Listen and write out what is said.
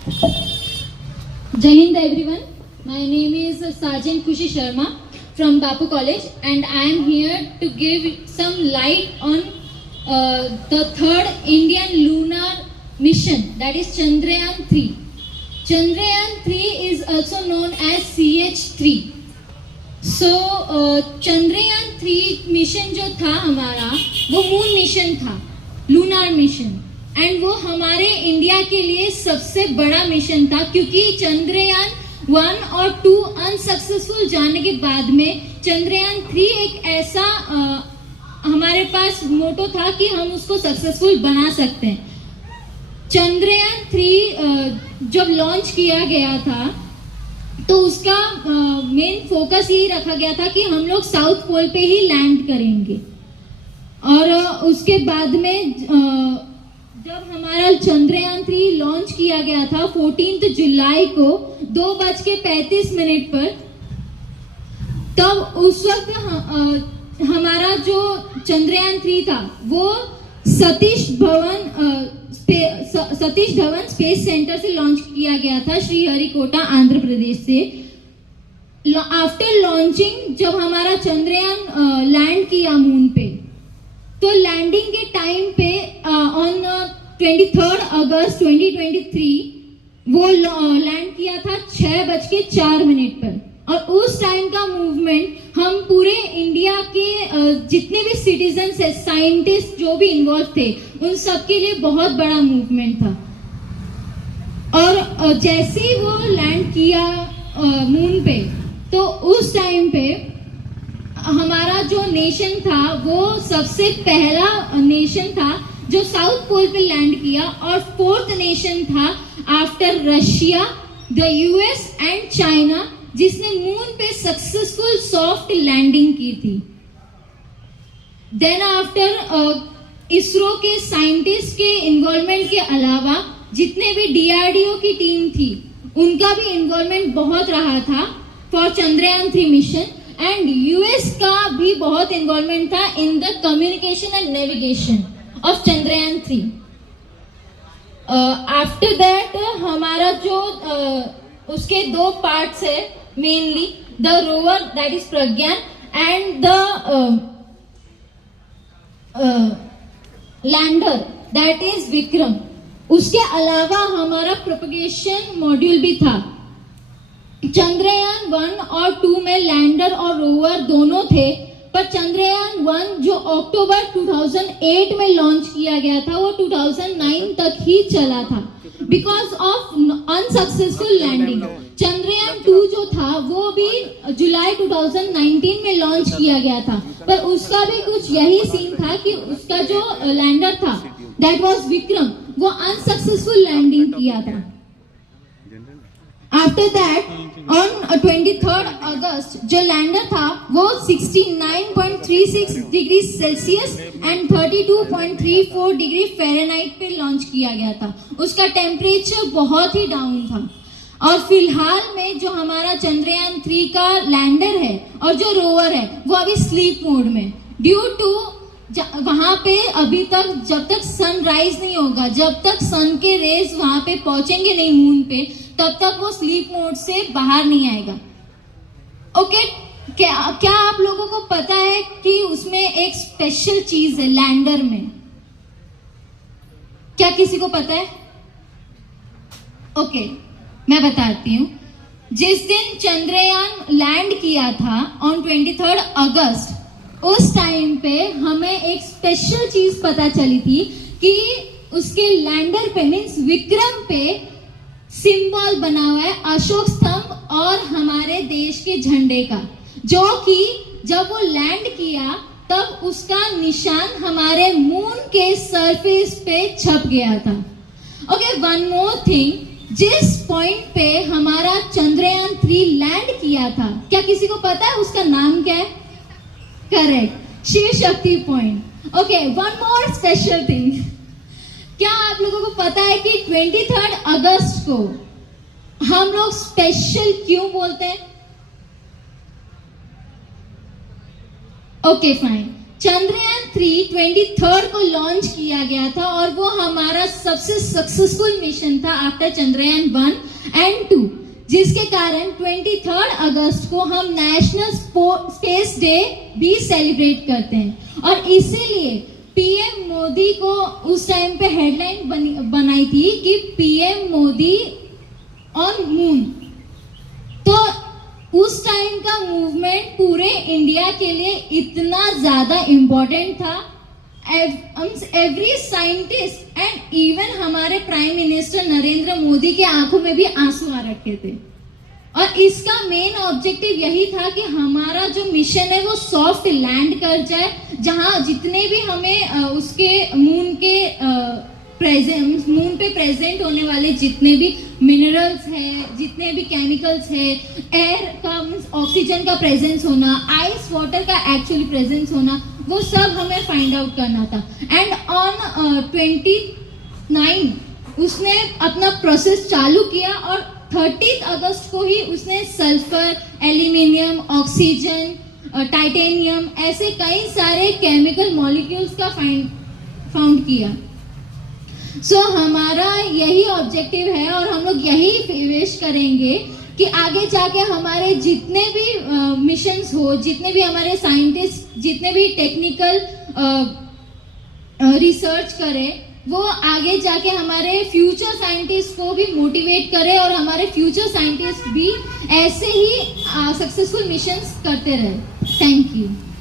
Jai Hind everyone. My name is Sergeant Khushi Sharma from Bapu College, and I am here to give some light on the third Indian lunar mission, that is Chandrayaan 3. Chandrayaan 3 is also known as CH3. So Chandrayaan 3 mission जो था हमारा वो moon mission था, lunar mission, and वो हमारे India के लिए सबसे बड़ा मिशन था, क्योंकि चंद्रयान 1 और 2 अनसक्सेसफुल जाने के बाद में चंद्रयान 3 एक ऐसा हमारे पास मोटो था कि हम उसको सक्सेसफुल बना सकते हैं। चंद्रयान 3 जब लॉन्च किया गया था तो उसका मेन फोकस यही रखा गया था कि हम लोग साउथ पोल पे ही लैंड करेंगे, और उसके बाद में जब हमारा चंद्रयान 3 लॉन्च किया गया था 14 जुलाई को 2:35 पर, तब उस वक्त हमारा जो चंद्रयान 3 था वो सतीश धवन स्पेस सेंटर से लॉन्च किया गया था, श्रीहरिकोटा आंध्र प्रदेश से। आफ्टर लॉन्चिंग जब हमारा चंद्रयान लैंड किया मून पे, तो लैंडिंग के टाइम पे ऑन 23 अगस्त 2023 वो लैंड किया था 6:04 पर, और उस टाइम का मूवमेंट हम पूरे इंडिया के जितने भी सिटीजन्स है, साइंटिस्ट जो भी इन्वॉल्व थे, उन सबके लिए बहुत बड़ा मूवमेंट था। और जैसे ही वो लैंड किया मून पे, तो उस टाइम पे हमारा जो नेशन था वो सबसे पहला नेशन था जो साउथ पोल पे लैंड किया, और 4th नेशन था after Russia, the US and China, जिसने मून पे सक्सेसफुल सॉफ्ट लैंडिंग की थी। देन आफ्टर इसरो के साइंटिस्ट के इन्वॉल्वमेंट के अलावा जितने भी डीआरडीओ की टीम थी उनका भी इन्वॉल्वमेंट बहुत रहा था for Chandrayaan 3 mission, and US का भी बहुत इन्वॉल्वमेंट था in the communication and navigation of Chandrayaan 3। After that हमारा जो उसके 2 पार्ट्स है, mainly the rover that is Pragyan and the lander that is Vikram. उसके अलावा हमारा प्रोपगेशन मॉड्यूल भी था। चंद्रयान 1 और 2 में लैंडर और रोवर दोनों थे, पर चंद्रयान 1 जो अक्टूबर 2008 में लॉन्च किया गया था वो 2009 तक ही चला था because of unsuccessful landing. Chandrayaan 2 जो था वो भी जुलाई 2019 में लॉन्च किया गया था, पर उसका भी कुछ यही सीन था कि उसका जो लैंडर था दैट वाज विक्रम, वो अनसक्सेसफुल लैंडिंग किया था। आफ्टर दैट ऑन 23 अगस्त जो लैंडर था वो 69.36 degree Celsius and 32.34 degree Fahrenheit पे लॉन्च किया गया था। उसका टेम्परेचर बहुत ही डाउन था, और फिलहाल में जो हमारा चंद्रयान 3 का लैंडर है और जो रोवर है वो अभी स्लीप मोड में, ड्यू टू वहां पे अभी तक जब तक सनराइज नहीं होगा, जब तक सन के रेज वहां पे पहुंचेंगे नहीं मून पे, तब तक वो स्लीप मोड से बाहर नहीं आएगा। ओके, क्या आप लोगों को पता है कि उसमें एक स्पेशल चीज है लैंडर में? क्या किसी को पता है? ओके, मैं बताती हूँ। जिस दिन चंद्रयान लैंड किया था ऑन 23 अगस्त, उस टाइम पे हमें एक स्पेशल चीज पता चली थी कि उसके लैंडर पे मीन्स विक्रम पे सिंबल बना हुआ है अशोक स्तंभ और हमारे देश के झंडे का, जो कि जब वो लैंड किया तब उसका निशान हमारे मून के सरफेस पे छप गया था। ओके, वन मोर थिंग, जिस पॉइंट पे हमारा चंद्रयान 3 लैंड किया था, क्या किसी को पता है उसका नाम क्या है? Correct, Shiv Shakti point. Okay, one more special thing, क्या आप लोगों को पता है कि 23 अगस्त को हम लोग स्पेशल क्यों बोलते हैं? ओके फाइन, चंद्रयान 3 23 को लॉन्च किया गया था और वो हमारा सबसे सक्सेसफुल मिशन था आफ्टर चंद्रयान 1 एंड 2, जिसके कारण 23 अगस्त को हम नेशनल स्पेस डे भी सेलिब्रेट करते हैं। और इसीलिए पीएम मोदी को उस टाइम पे हेडलाइन बनाई थी कि पीएम मोदी ऑन मून। तो उस टाइम का मूवमेंट पूरे इंडिया के लिए इतना ज्यादा इम्पोर्टेंट था। एवरी साइंटिस्ट एंड इवन हमारे प्राइम मिनिस्टर नरेंद्र मोदी के आंखों में भी आंसू आ रखे थे। और इसका मेन ऑब्जेक्टिव यही था कि हमारा जो मिशन है वो सॉफ्ट लैंड कर जाए, जहां जितने भी हमें उसके मून पे प्रेजेंट होने वाले जितने भी मिनरल्स है, जितने भी केमिकल्स है, एयर का ऑक्सीजन का प्रेजेंस होना, आइस वाटर का एक्चुअली प्रेजेंस होना, वो सब हमें फाइंड आउट करना था। एंड ऑन 29 उसने अपना प्रोसेस चालू किया और 30 अगस्त को ही उसने सल्फर, एल्यूमिनियम, ऑक्सीजन, टाइटेनियम ऐसे कई सारे केमिकल मॉलिक्यूल्स का फाउंड किया। सो हमारा यही ऑब्जेक्टिव है और हम लोग यही विश करेंगे कि आगे जाके हमारे जितने भी मिशंस हो, जितने भी हमारे साइंटिस्ट जितने भी टेक्निकल रिसर्च करें, वो आगे जाके हमारे फ्यूचर साइंटिस्ट को भी मोटिवेट करे और हमारे फ्यूचर साइंटिस्ट भी ऐसे ही सक्सेसफुल मिशंस करते रहे। Thank you.